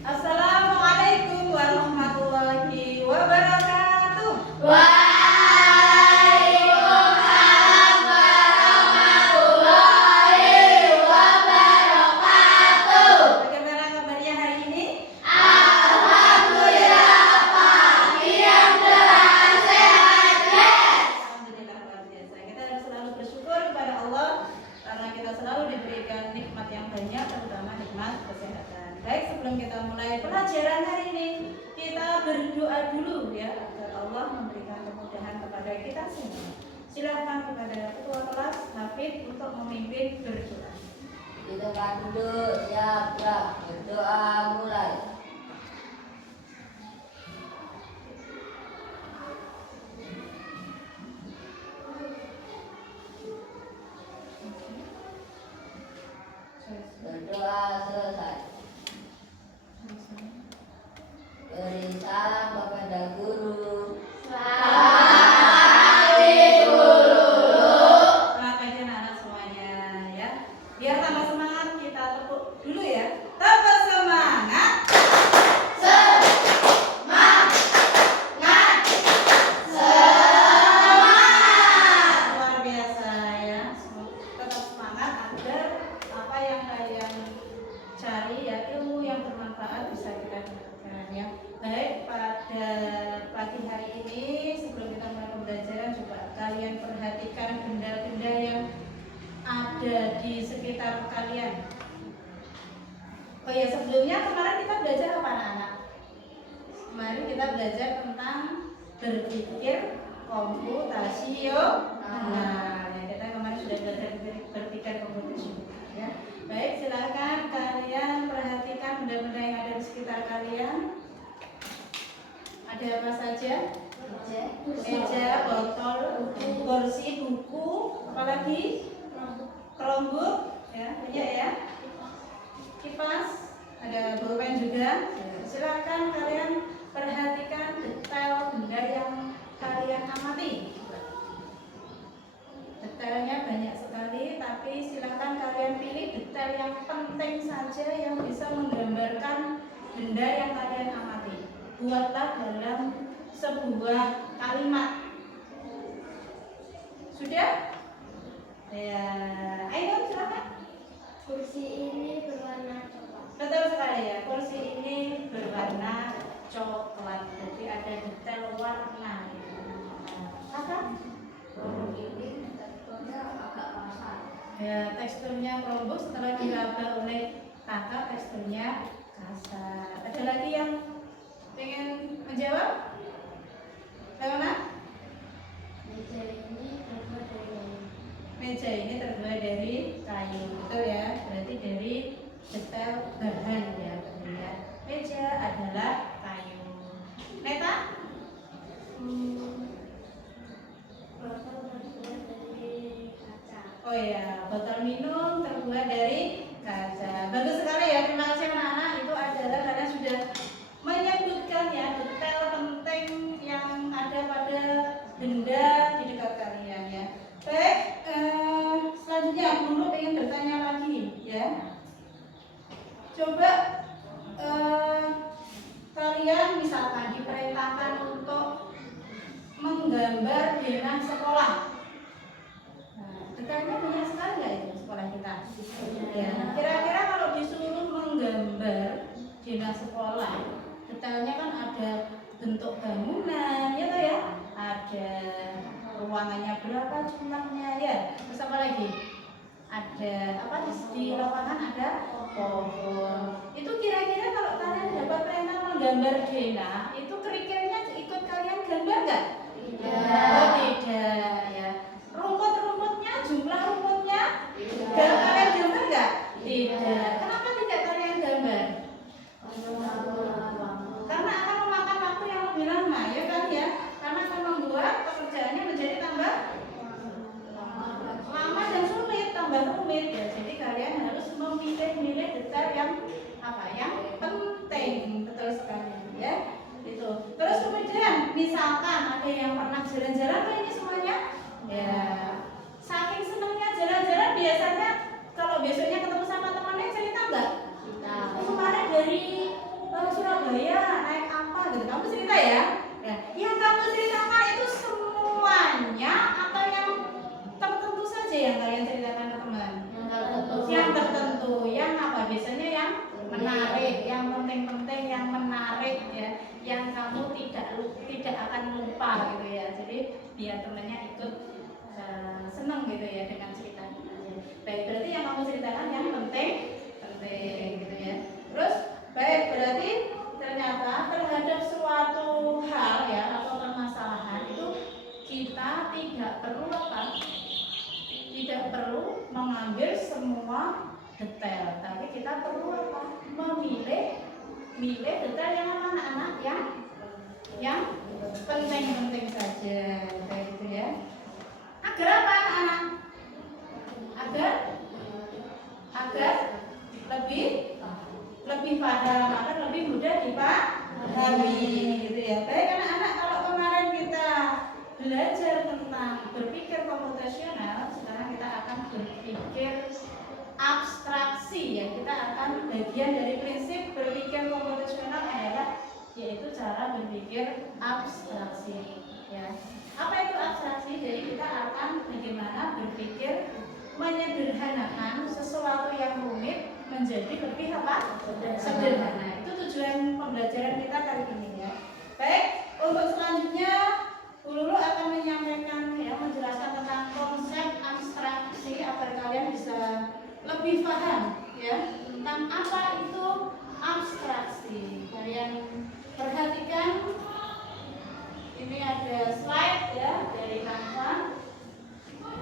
Assalamualaikum warahmatullahi wabarakatuh. Waalaikumsalam warahmatullahi wabarakatuh. Bagaimana kabarnya hari ini? Alhamdulillah Pak, yang cerah sehat yes. Alhamdulillah luar biasa. Kita harus selalu bersyukur kepada Allah karena kita selalu diberikan nikmat yang banyak, terutama nikmat kesehatan. Baik, sebelum kita mulai pelajaran hari ini, kita berdoa dulu ya agar Allah memberikan kemudahan kepada kita semua. Silakan kepada ketua kelas Hafid untuk memimpin berdoa. Di tempat duduk siap gerak, berdoa mulai. Berdoa selesai. Beri salam kepada guru. Selamat guru. Selamat pagi anak-anak semuanya ya. Biar tambah semangat kita tepuk dulu ya. Tambah semangat. Luar biasa ya. Tetap semangat agar apa yang kalian cari ya, ilmu yang bermanfaat bisa kita dapatkan ya. Baik, pada pagi hari ini sebelum kita mulai pembelajaran, coba kalian perhatikan benda-benda yang ada di sekitar kalian. Oh ya, sebelumnya kemarin kita belajar apa anak-anak? Kemarin kita belajar tentang berpikir komputasional. Ya, kita kemarin sudah belajar berpikir komputasional. Ya. Baik, silakan kalian perhatikan benda-benda yang ada di sekitar kalian. Ada apa saja? Meja, botol, kursi, buku, apalagi? Chromebook, ya, punya ya. Kipas, ada pulpen juga. Silakan kalian perhatikan detail benda yang kalian amati. Detailnya banyak sekali, tapi silakan kalian pilih detail yang penting saja yang bisa menggambarkan benda yang kalian amati. Buatlah dalam sebuah kalimat. Sudah? Ya, ayo silakan. Kursi ini berwarna coklat. Betul sekali ya, kursi ini berwarna coklat. Jadi ada detail warna. Apa? Ini teksturnya agak kasar. Ya, teksturnya Chromebook setelah diraba oleh kakak teksturnya kasar. Ada lagi yang ingin menjawab? Bagaimana? Meja ini terbuat Meja ini terbuat dari dari kayu, betul ya? Berarti dari detail bahan ya, terlihat. Meja adalah kayu. Neta? botol terbuat dari kaca. Oh ya, botol minum terbuat dari kaca. Bagus sekali ya, terima kasih anak-anak. Itu adalah karena sudah menyebutkan ya detail penting yang ada pada benda di dekat kalian ya. Baik, selanjutnya Guru ingin bertanya lagi ya. Coba kalian misalkan diperintahkan untuk menggambar denah sekolah. Nah, detailnya banyak sekali nggak itu sekolah kita? Ya, kira-kira kalau disuruh menggambar denah sekolah, detailnya kan ada bentuk bangunan, ya toh ya, ada ruangannya berapa jumlahnya ya, terus apa lagi? Ada apa di lapangan ada pohon. Itu kira-kira kalau kalian dapat perintah menggambar denah, itu kerikilnya ikut kalian gambar nggak? Oh, tidak ya. Rumput-rumputnya, jumlah rumputnya, kalian gambar nggak? Tidak. Kenapa tidak kalian gambar? Karena akan memakan waktu yang lebih lama, ya kan ya? Karena akan membuat pekerjaannya menjadi tambah lama dan sulit, tambah rumit ya. Jadi kalian harus memilih detail yang apa? Yang penting, betul sekali ya. Itu. Terus kemudian misalkan ada yang pernah jalan-jalan ke ini semuanya, ya. Saking senangnya jalan-jalan biasanya kalau besoknya ketemu sama temannya cerita nggak? Kemarin dari gitu. Kamu cerita ya. Nah, yang kamu ceritakan itu semuanya atau yang tertentu saja yang kalian ceritakan ke teman? Yang tertentu, yang apa? Biasanya yang menarik, yang penting-penting, yang menarik ya, yang kamu tidak akan lupa gitu ya. Jadi biar temannya ikut seneng gitu ya dengan ceritanya. Baik, berarti yang kamu ceritakan yang penting gitu ya. Terus baik, berarti ternyata terhadap suatu hal ya atau permasalahan itu kita tidak perlu apa? Tidak perlu mengambil semua detail, tapi kita perlu apa? Memilih detail yang mana anak yang penting-penting saja, kayak gitu ya. Agar apa anak-anak? Agar lebih paham, agar lebih mudah dipahami, gitu ya. Baik anak-anak, kalau kemarin kita belajar tentang berpikir komputasional, sekarang kita akan berpikir abstraksi ya. Kita akan bagian dari prinsip berpikir komputasional adalah yaitu cara berpikir abstraksi ya. Apa itu abstraksi? Jadi kita akan bagaimana berpikir menyederhanakan sesuatu yang rumit menjadi lebih apa? Sederhana. Itu tujuan pembelajaran kita kali ini ya. Baik, untuk selanjutnya Bu Lulu akan menyampaikan ya, menjelaskan tentang konsep abstraksi agar kalian bisa lebih paham ya tentang apa itu abstraksi. Kalian perhatikan ini ada slide ya dari Canva.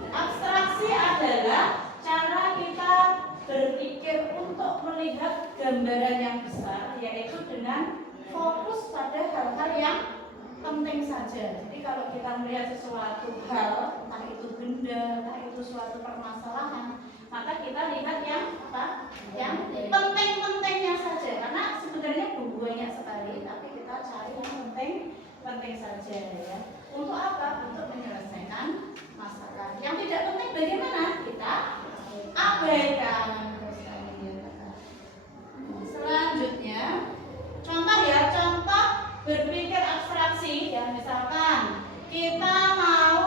Abstraksi adalah cara kita berpikir untuk melihat gambaran yang besar, yaitu dengan fokus pada hal-hal yang penting saja. Jadi kalau kita melihat sesuatu hal, entah itu benda, entah itu suatu permasalahan, maka kita lihat yang apa? Yang penting-pentingnya saja. Karena sebenarnya banyak sekali, tapi kita cari yang penting saja ya. Untuk apa? Untuk menyelesaikan masalah. Yang tidak penting bagaimana? Kita abaikan. Selanjutnya, contoh ya, contoh berpikir abstraksi ya. Misalkan kita mau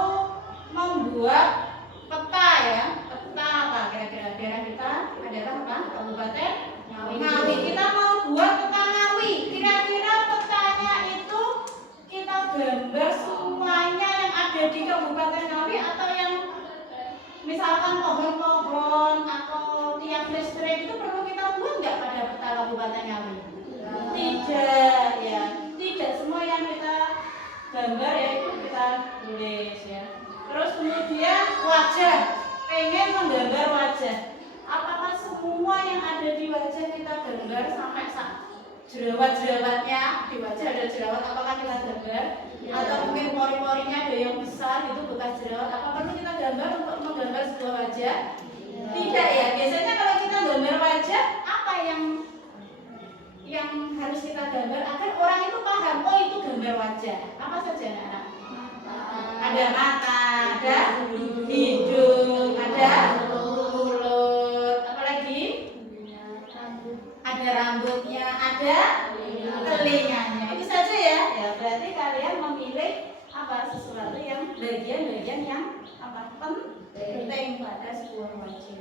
membuat peta ya. Peta apa kira-kira? Daerah kita adalah apa? Kabupaten Ngawi. Kita mau buat peta Ngawi. Kira-kira petanya itu kita gambar semuanya yang ada di Kabupaten Ngawi atau yang misalkan pohon-pohon atau tiang listrik itu perlu kita buat nggak pada peta Kabupaten Ngawi? Tidak ya, tidak semua yang kita gambar ya itu kita tulis ya. Terus kemudian wajah, pengen menggambar wajah. Apakah semua yang ada di wajah kita gambar sampai jerawat-jerawatnya di wajah ada jerawat? Apakah kita gambar? Atau mungkin pori-porinya ada yang besar itu bekas jerawat? Apa perlu kita gambar untuk menggambar sebuah wajah? Tidak ya. Biasanya kalau kita gambar wajah, apa yang harus kita gambar agar orang itu paham, oh itu gambar wajah. Apa saja anak-anak? Ada mata, ada hidung, ada mulut, apa lagi? Ada rambutnya, ada telinganya. Itu saja ya. Ya berarti kalian memilih apa sesuatu yang bagian-bagian yang apa penting pada sebuah wajah.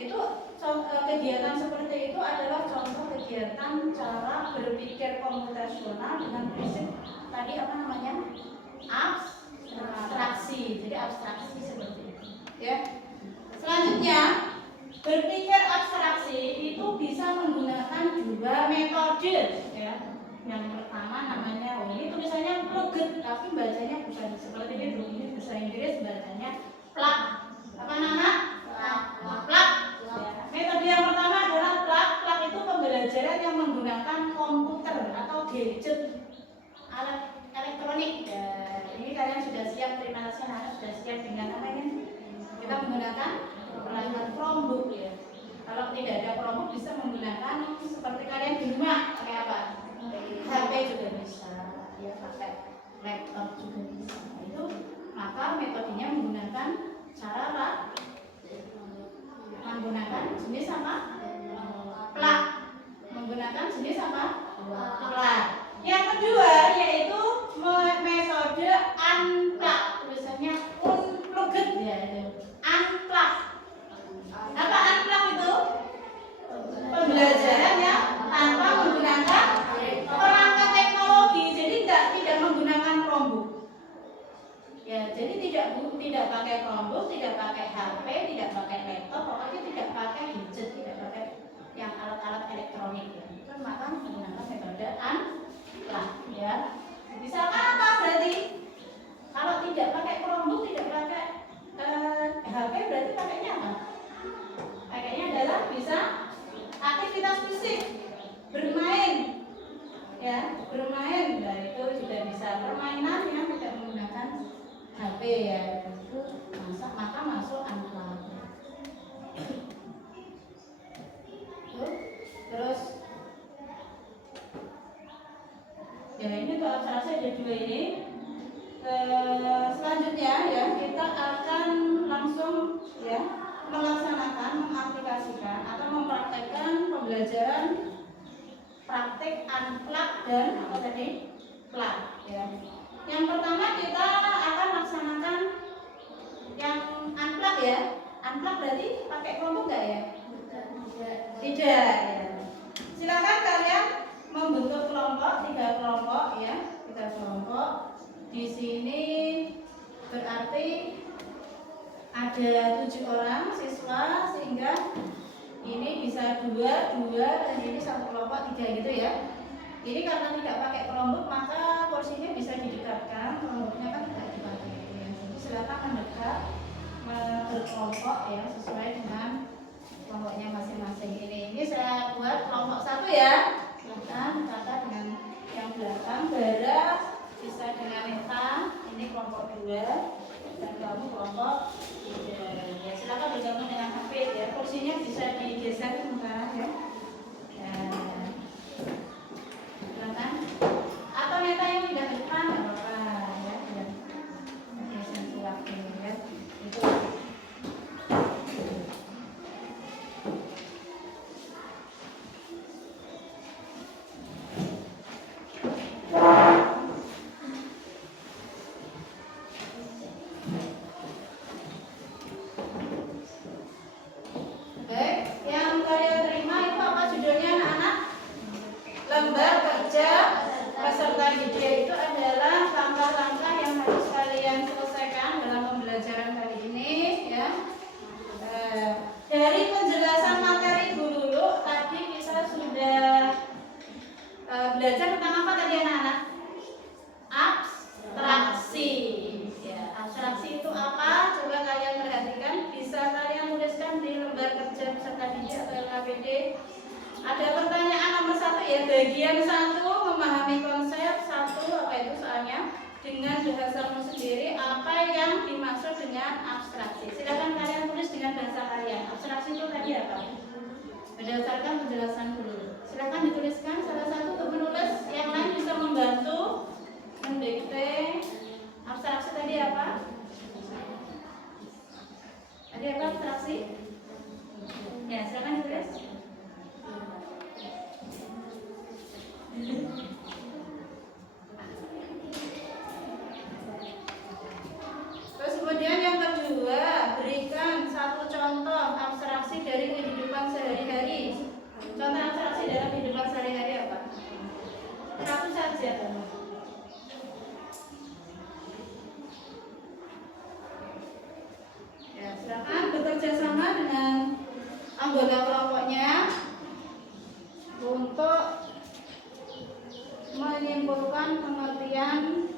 Itu kegiatan seperti itu adalah contoh kegiatan cara berpikir komputasional dengan prinsip tadi apa namanya? Abstraksi. Jadi abstraksi seperti itu. Ya. Selanjutnya, berpikir abstraksi itu bisa menggunakan dua metode ya. Yang pertama namanya ini tulisannya plugged tapi bacanya bukan seperti itu. Ini bahasa Inggris bacanya plug. Apa nama? Plug. Metode yang pertama adalah plug. Plug itu pembelajaran yang menggunakan komputer atau gadget alat elektronik. Ya, ini kalian sudah siap, terima kasih anak sudah siap dengan apa ini? Kita menggunakan peralatan Chromebook ya. Kalau tidak ada Chromebook bisa menggunakan seperti kalian di rumah pakai apa? HP juga bisa, ya pakai laptop juga bisa. Itu maka metodenya menggunakan cara apa? Menggunakan jenis apa? Plug. Menggunakan jenis apa? Plug tidak pakai Chromebook, tidak pakai HP, tidak pakai laptop, pokoknya tidak pakai gadget, tidak pakai yang alat-alat elektronik ya. Itu maka menggunakan metode unplug ya. Misalkan apa berarti? Kalau tidak pakai Chromebook, tidak pakai HP, berarti pakainya apa? Pakainya adalah bisa aktivitas fisik, bermain, ya, bermain. Nah itu juga bisa permainan yang tidak menggunakan HP ya. Itu maka masuk unplug. Terus ya ini untuk abstraksi ada dua ini. Selanjutnya ya kita akan langsung ya melaksanakan, mengaplikasikan atau mempraktekkan pembelajaran praktik unplug dan apa tadi plug ya. Yang pertama kita akan laksanakan yang unplug ya. Unplug berarti pakai Chromebook nggak ya? Tidak ya. Silakan kalian membentuk kelompok, 3 kelompok ya, 3 kelompok. Di sini berarti ada 7 orang siswa sehingga ini bisa 2, dan ini satu kelompok 3 gitu ya. Ini karena tidak pakai Chromebook maka kursinya bisa didekatkan, Chromebooknya kan tidak dipakai ya. Jadi silakan mendekat berkelompok ya sesuai dengan kelompoknya masing-masing. Ini saya buat kelompok 1 ya. Silakan kata dengan yang belakang, Bara bisa dengan Eva, ini kelompok 2 dan kamu kelompok 3. Ya silakan bergabung dengan Hafid ya. Kursinya bisa digeser sementara ya. Silakan. Atau Neta yang tidak depan nggak apa-apa ya. Geser waktu ya. Itu. Lembar kerja peserta didik itu adalah langkah-langkah yang harus kalian selesaikan dalam pembelajaran kali ini ya. Dari penjelasan materi dulu tadi kita sudah belajar tentang apa tadi anak-anak? Abstraksi ya. Abstraksi itu apa? Coba kalian perhatikan, bisa kalian tuliskan di lembar kerja peserta didik atau LKPD. Ada pertanyaan nomor 1 ya, bagian 1 memahami konsep 1 apa itu soalnya dengan bahasamu sendiri apa yang dimaksud dengan abstraksi. Silakan kalian tulis dengan bahasa kalian. Abstraksi itu tadi apa? Berdasarkan penjelasan dulu. Silakan dituliskan salah satu untuk menulis, yang lain bisa membantu mendikte. Abstraksi tadi apa? Tadi apa abstraksi? Ya, silakan ditulis. Terus kemudian yang kedua, berikan satu contoh abstraksi dari kehidupan sehari-hari. Contoh abstraksi dalam kehidupan sehari-hari apa? Satu saja teman. Ya, silakan bekerja sama dengan anggota kelompoknya untuk menyimpulkan pengertian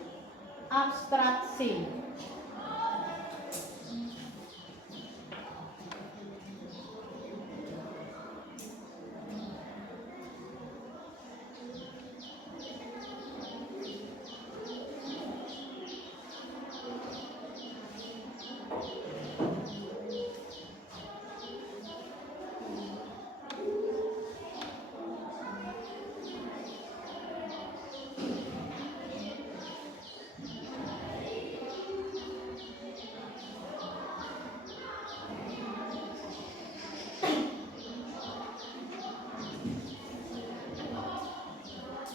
abstraksi.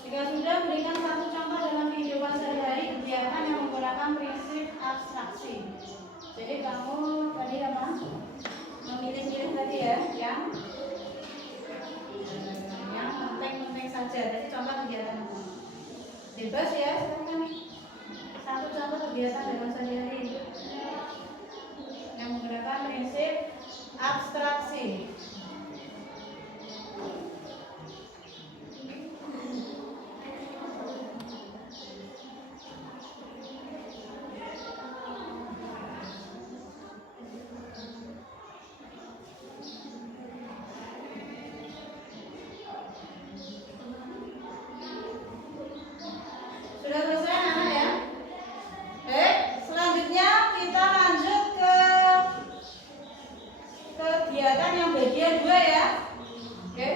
Jika sudah, berikan satu contoh dalam kehidupan sehari-hari kegiatan yang menggunakan prinsip abstraksi. Jadi kamu tadi apa? Memilih-milih tadi ya, yang penting-penting saja. Jadi contoh kegiatan apa? Bebas ya, silakan. Satu contoh kegiatan dalam sehari-hari. yang menggunakan prinsip abstraksi. Sudah selesai anak ya? Baik, selanjutnya kita lanjut ke kegiatan yang bagian 2 ya. Oke.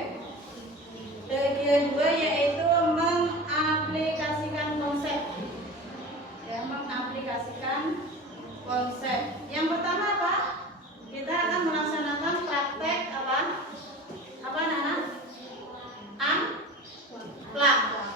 Bagian 2 yaitu mengaplikasikan konsep. Ya, mengaplikasikan konsep. Yang pertama apa? Kita akan melaksanakan praktek apa? Apa anak-anak? Amplak.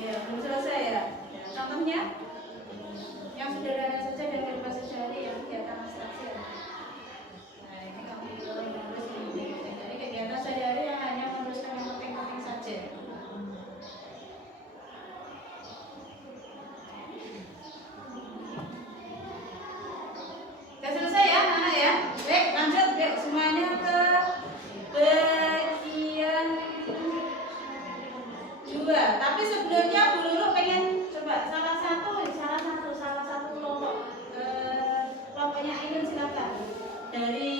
Iya, belum selesai ya. Contohnya yang sederhana saja dan kehidupan sehari-hari yang kegiatan abstraksi ya. Nah, ini kamu menulis ini. Jadi kegiatan sehari-hari yang hanya menuliskan yang penting-penting saja. Sudah selesai ya, anak ya. Baik, lanjut yuk semuanya ke bagian 2. Tapi sebelumnya Bu Lulu pengen coba salah satu kelompoknya Ainun silakan. Dari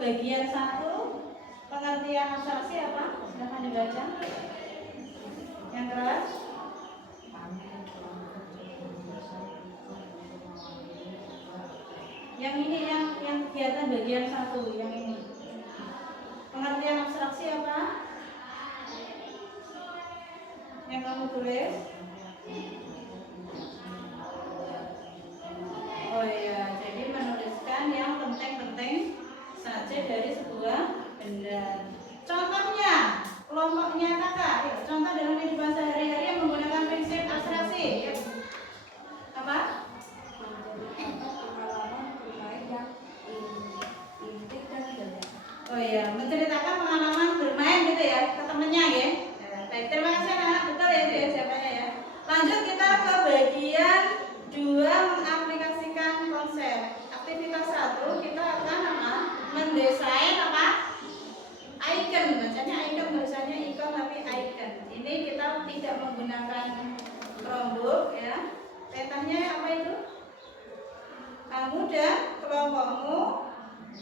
bagian 1 pengertian abstraksi apa? Silakan dibaca. Yang keras. Yang ini yang kegiatan bagian 1 yang ini. Pengertian abstraksi apa? Yang kamu tulis. Oh iya, jadi menuliskan yang penting-penting saja dari sebuah benda. Contohnya, kelompoknya kakak. Yuk, contoh dalam kehidupan sehari-hari yang menggunakan prinsip abstraksi. Yuk. Apa? Oh iya, menceritakan pengalaman bermain gitu ya ke temennya ya. Baik, terima kasih anak-anak, betul ya itu ya siapanya ya. Lanjut kita ke bagian 2 mengaplikasikan konsep. Aktivitas 1 kita akan apa? Mendesain apa? Icon, bacanya icon, tulisannya ikon tapi icon. Ini kita tidak menggunakan Chromebook ya. Petanya apa itu? Kamu dan kelompokmu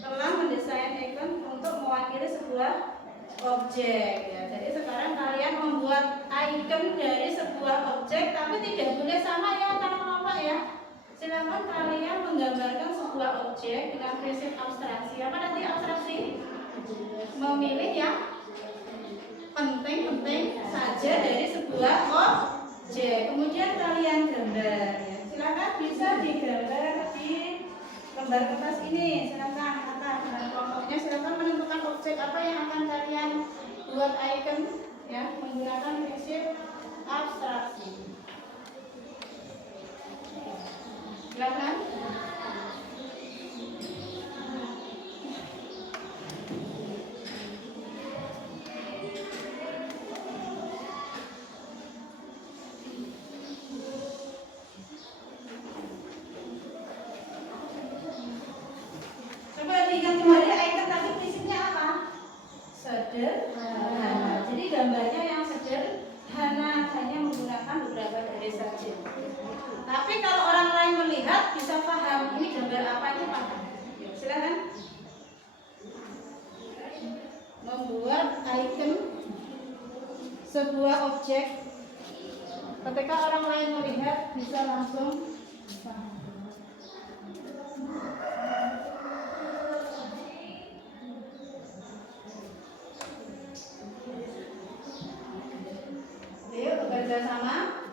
telah mendesain icon untuk mewakili sebuah objek ya. Jadi sekarang kalian membuat icon dari sebuah objek tapi tidak boleh sama ya antar kelompok ya. Silakan kalian menggambarkan sebuah objek dengan prinsip abstraksi. Apa nanti abstraksi? Memilih yang penting-penting saja dari sebuah objek. Kemudian kalian gambar ya. Silakan bisa digambar di lembar kertas ini. Silakan kakak dan kelompoknya silakan menentukan objek apa yang akan kalian buat icon ya menggunakan prinsip abstraksi. Silakan. Coba diingat kembali icon tadi prinsipnya apa? Sederhana. Jadi gambarnya yang sederhana, hanya menggunakan beberapa garis saja. Tapi kalau orang lain melihat bisa paham ini gambar apa itu paham. Silakan. Membuat icon sebuah objek. Ketika orang lain melihat bisa langsung paham. Yuk bekerja sama.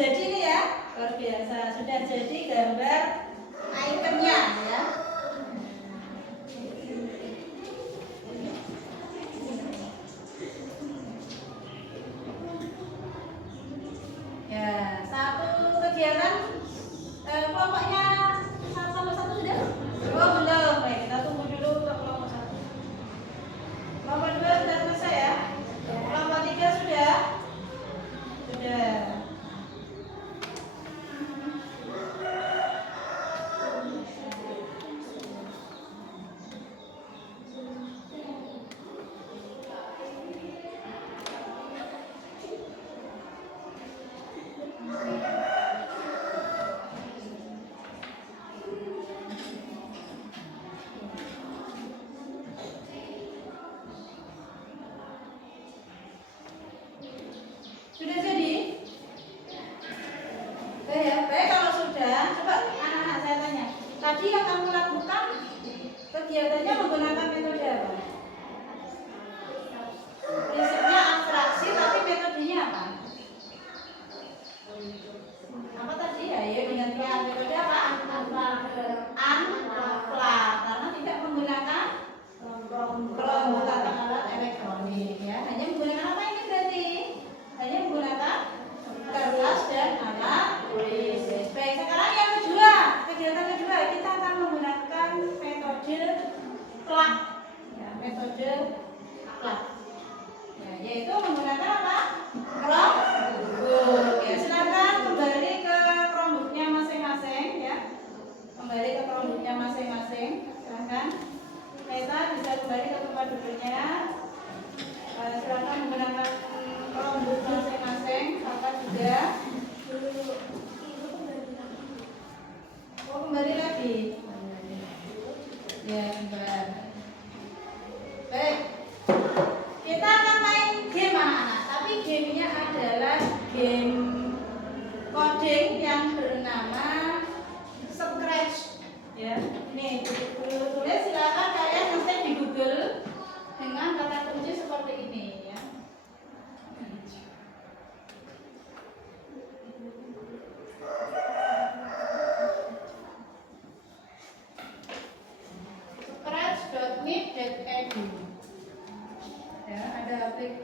jadi ini ya, luar biasa. Sudah jadi gambar ikonnya ya. Ya, satu kegiatan kelompoknya satu sudah? Oh belum, baik kita tunggu dulu untuk kelompok satu. Kelompok dua sudah selesai ya? Kelompok tiga sudah? Sudah. Sudah jadi? Baik ya, baik kalau sudah, coba anak-anak saya tanya. Tadi yang kamu lakukan kegiatannya menggunakan metode apa? Prinsipnya abstraksi, tapi metodenya apa? Apa tadi ya? Ya dengan metode apa? Amplar, karena tidak menggunakan kelompok atau alat elektronik ya. Hanya menggunakan apa ini berarti? Hanya menggunakan kertas dan alat tulis. Baik, sekarang yang kedua, kegiatan kedua kita akan menggunakan metode klak. Ya, metode klak. Ya, yaitu menggunakan apa? Chromebook. Ya, silakan kembali ke Chromebooknya masing-masing ya. Kembali ke Chromebooknya masing-masing. Silakan. Kita bisa kembali ke tempat duduknya. Silakan menggunakan Chromebook masing-masing. Silakan sudah. Oh, kembali lagi. Ya, kembali. Baik. Kita akan main game anak-anak, tapi gamenya adalah game coding yang bernama Scratch. Ya, ini tulis silakan kalian ngetik di Google dengan kata kunci seperti ini ya. Scratch.me.edu. Ya,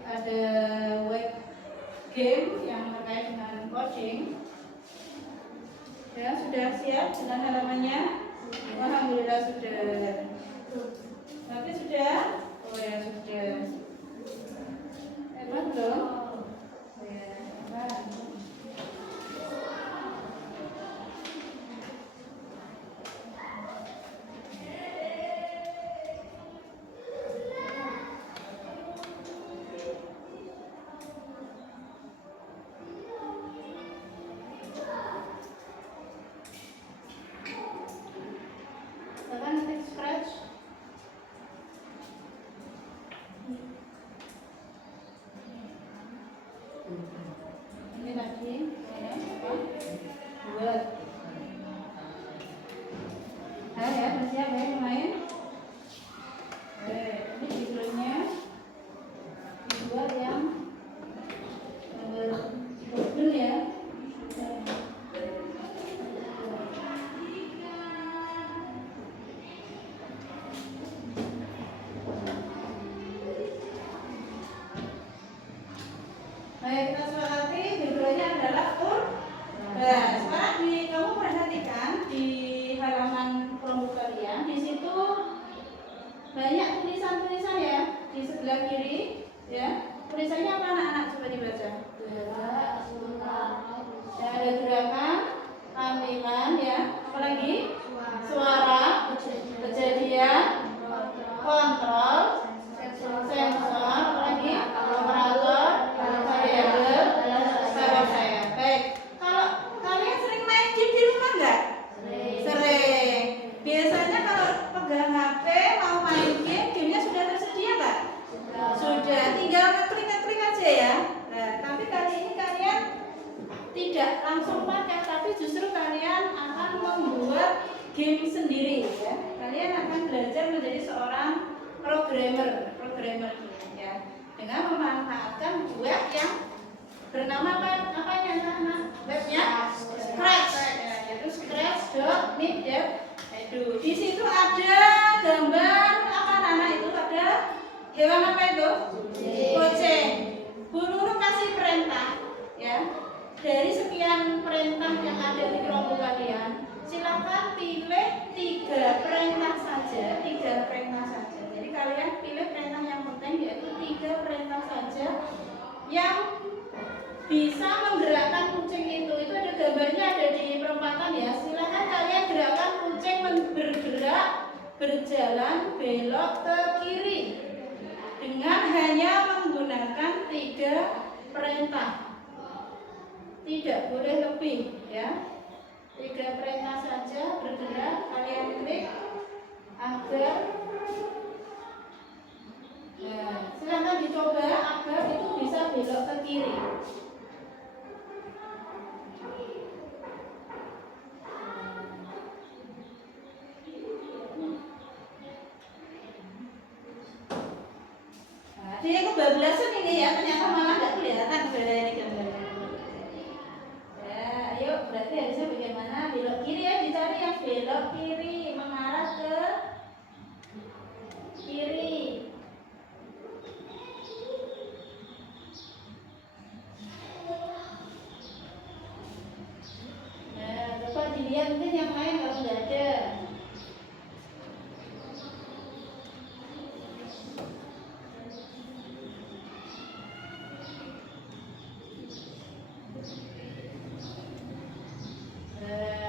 ada web game yang terkait dengan coding. Ya, sudah siap dengan halamannya? Alhamdulillah sudah. Tapi sudah? Oh ya sudah. Hebat belum? Ya, hebat. Silakan ketik Scratch. Ini lagi ya, apa? Buat. Ayo ya, bersiap ya main. Ini judulnya dibuat yang berbun ya. Baik, kita sepakati judulnya adalah Nah, sekarang kamu perhatikan di halaman Chromebook kalian. Di situ banyak tulisan-tulisan ya di sebelah kiri. Ya, tulisannya apa anak-anak? Coba dibaca. Ya, ada gerakan, tampilan, ya. Apalagi? Suara, kejadian, kontrol, sensor, apalagi? Operator, variabel, saya. Baik. Kalau kalian sering main game di rumah enggak? Sering. Biasanya kalau pegang HP mau main game, gamenya sudah tersedia enggak? Sudah. Tinggal klik-klik aja ya. Nah, tapi kali ini kalian tidak langsung pakai, tapi justru kalian akan membuat game sendiri ya. Kalian akan belajar menjadi seorang programmer ya, dengan memanfaatkan web yang bernama apa ya anak-anak? webnya Scratch, ya, yaitu scratch.meet.edu. Di situ ada gambar apa anak itu, ada hewan apa itu? Kucing. Bu Nurul kasih perintah, ya. Dari sekian perintah yang ada di kelompok kalian, silakan pilih 3 perintah saja, 3 perintah saja. Jadi kalian pilih perintah yang penting, yaitu 3 perintah saja yang bisa menggerakkan kucing itu. Itu ada gambarnya, ada di perempatan ya. Silakan kalian gerakan kucing bergerak, berjalan, belok ke kiri dengan hanya menggunakan 3 perintah. Tidak boleh lebih, ya. 3 perintah saja bergerak, kalian klik agar silakan dicoba agar itu bisa belok ke kiri. Nah, dia kebablasan ini ya, ternyata malah nggak kelihatan ini gambarnya. Ya, ayo berarti harusnya bagaimana? Belok kiri ya, dicari yang belok kiri, mengarah ke kiri. Nah, coba dilihat mungkin yang lain kalau nggak ada.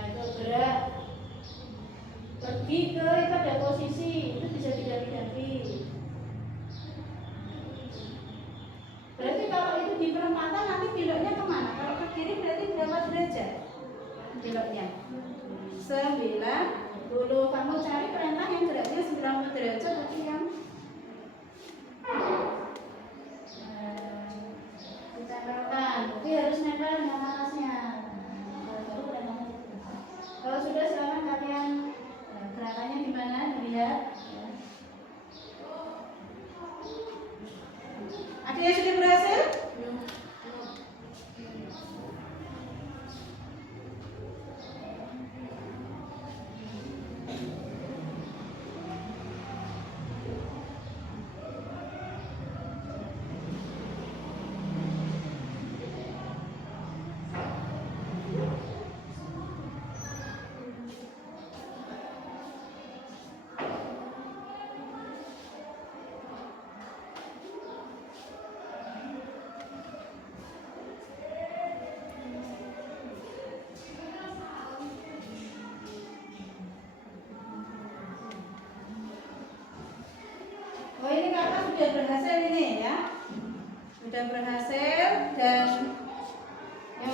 Itu gerak pergi ke itu ada posisi, itu bisa diganti-ganti. Berarti kalau itu di perempatan nanti beloknya kemana? Kalau ke kiri berarti berapa derajat beloknya? 90. Kamu cari perintah yang geraknya 90 derajat tapi yang ditempelkan. Tapi harus nempel dengan atasnya. Kalau sudah silakan kalian gerakannya gimana dilihat. Ada yang sudah berhasil? Oh, ini kakak sudah berhasil ini ya, sudah berhasil dan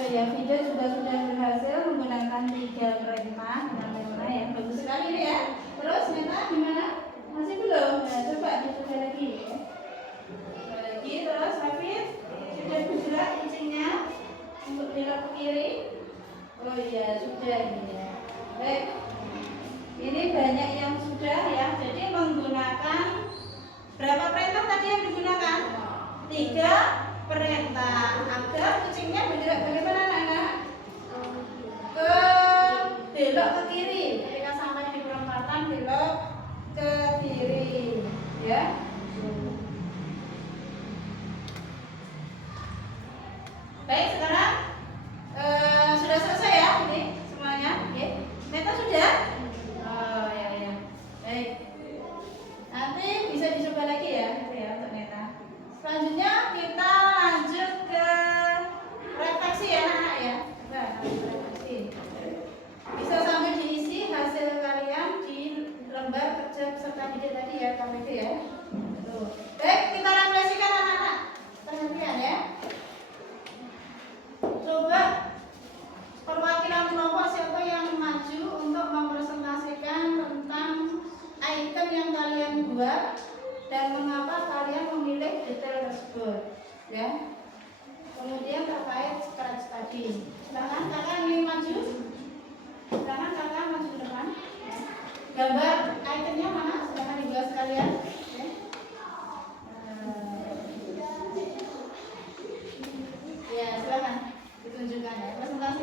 ya video sudah berhasil menggunakan 3 perintah dengan tema yang bagus sekali ini ya. Terus Meta gimana? Masih belum? Nah, coba dicoba lagi ya. Coba lagi terus Hafiz sudah bergerak kucingnya untuk belok ke kiri. Oh iya sudah ini ya. Baik, ini banyak yang sudah ya. Jadi menggunakan berapa perintah tadi yang digunakan? 3 perintah agar kucingnya bergerak bagaimana anak-anak? Belok ke kiri. Ketika sampai di perempatan belok ke kiri, ya. Baik, sekarang sudah selesai ya ini semuanya. Oke. Meta sudah? Oh ya. Baik. Nanti bisa dicoba lagi ya, gitu ya untuk Meta. Selanjutnya kita lanjut ke refleksi ya anak-anak ya. Coba refleksi. Bisa sambil diisi hasil kalian di lembar kerja peserta didik tadi ya, KPD ya. Tuh. Baik, kita refleksikan anak-anak. Perhatian ya. Coba perwakilan kelompok siapa yang maju untuk mempresentasikan tentang item yang kalian buat dan mengapa kalian memilih detail tersebut, ya. Kemudian terkait scratch tadi. Silakan kakak ingin maju. Silakan kakak maju ke depan. Ya. Gambar itemnya mana? Silakan dibuat sekalian. Ya. Ya, silakan ditunjukkan ya. Presentasi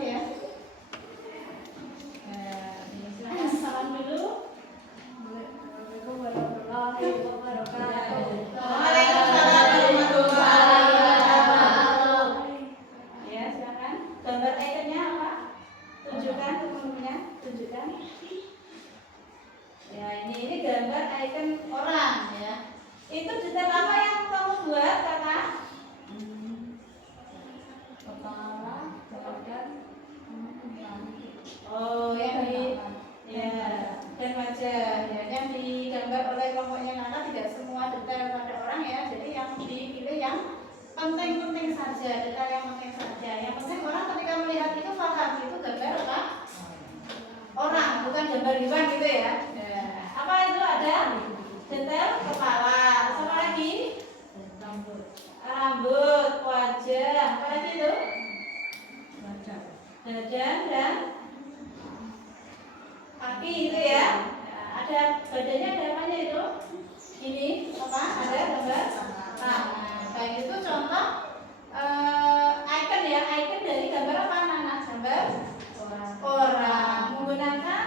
dipilih yang penting-penting saja, detail yang penting saja. Yang penting orang ketika melihat itu paham itu gambar apa? Orang, bukan gambar hewan gitu ya. Apa itu ada detail kepala, apa lagi? Rambut, wajah, apa lagi itu? Dada dan kaki itu ya. Ada badannya, ada apanya itu? Ini apa? Ada gambar. Nah, kayak gitu contoh icon ya, icon dari gambar apa anak-anak? Gambar orang menggunakan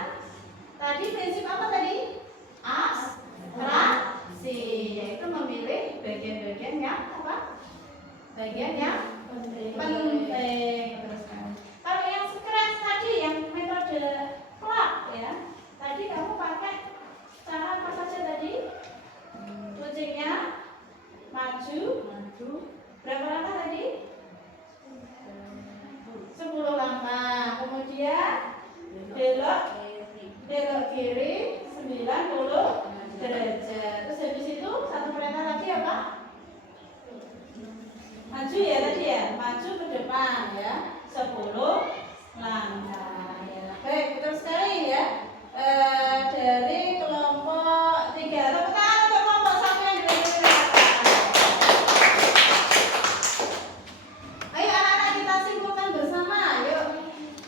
tadi prinsip apa tadi? Abstraksi, yaitu memilih bagian-bagian yang apa? Bagian yang penting. Kalau yang scratch tadi, yang metode plak ya, tadi kamu pakai cara apa saja tadi? Kucingnya maju, berapa langkah tadi? 10 langkah. Kemudian belok kiri 90 derajat. Terus habis itu satu perintah lagi apa? Maju ya tadi ya, maju ke depan ya 10 langkah ya. Baik, betul sekali ya. Dari kelompok 3, tepuk tangan untuk kelompok 1 yang diberikan. Ayo anak-anak kita simpulkan bersama. Yuk,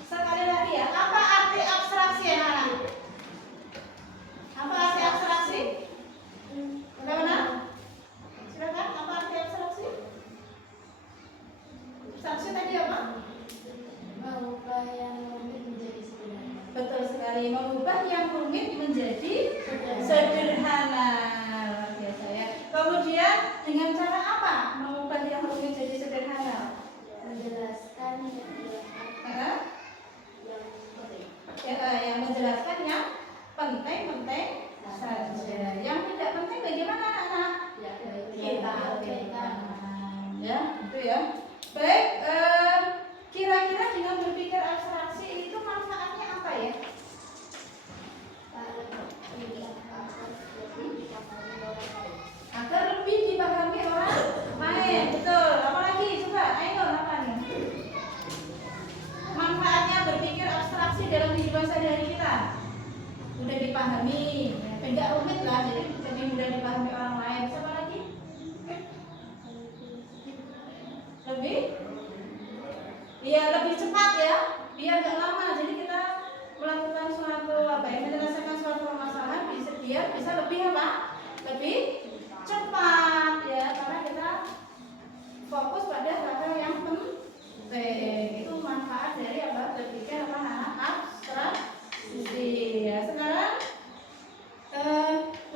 sekali lagi ya. Apa arti abstraksi anak-anak? Apa arti abstraksi? Bagaimana? Silakan, apa arti abstraksi? Abstraksi tadi apa? Mengubah yang rumit menjadi sederhana. Betul sekali, mengubah yang rumit menjadi sederhana. Luar biasa ya. Kemudian dengan cara apa mengubah yang rumit jadi sederhana? Menjelaskan yang Hah? penting. Yang menjelaskan yang penting-penting saja. Yang tidak penting bagaimana anak-anak? Kita abaikan. Ya, itu ya. Baik, kira-kira dengan berpikir abstraksi itu manfaatnya apa ya? Agar lebih dipahami orang lain. Betul. Apalagi coba, ayo apa nih? Manfaatnya berpikir abstraksi dalam kehidupan sehari-hari kita. Mudah dipahami, tidak rumit lah, jadi lebih mudah dipahami orang lain. Siapa lagi? Lebih? Iya, lebih cepat ya. Biar gak lama. Jadi kita melakukan suatu menyelesaikan suatu permasalahan biar bisa lebih apa? Lebih cepat ya, karena kita fokus pada hal-hal yang penting. Itu manfaat dari apa? Berpikir apa? Abstraksi ya. Sekarang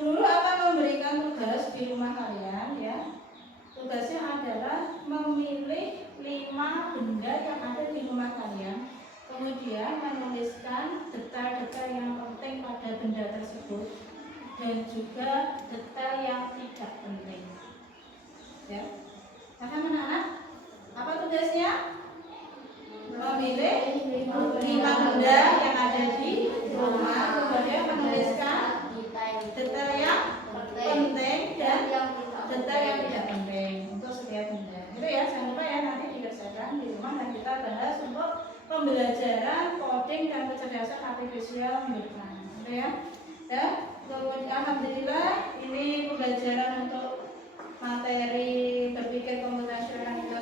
guru akan memberikan tugas di rumah kalian ya. Tugasnya adalah memilih 5 benda yang ada di rumah kalian. Kemudian menuliskan detail-detail yang penting pada benda tersebut dan juga detail yang tidak penting. Ya. Paham anak-anak? Apa tugasnya? Memilih 5 benda yang ada di rumah, kemudian menuliskan detail yang penting dan detail yang tidak penting untuk setiap benda. Itu ya, jangan lupa ya, nanti dikerjakan di rumah dan kita bahas untuk pembelajaran coding dan kecerdasan artifisial minggu depan. Oke ya? Ya, kemudian alhamdulillah ini pembelajaran untuk materi berpikir komputasional itu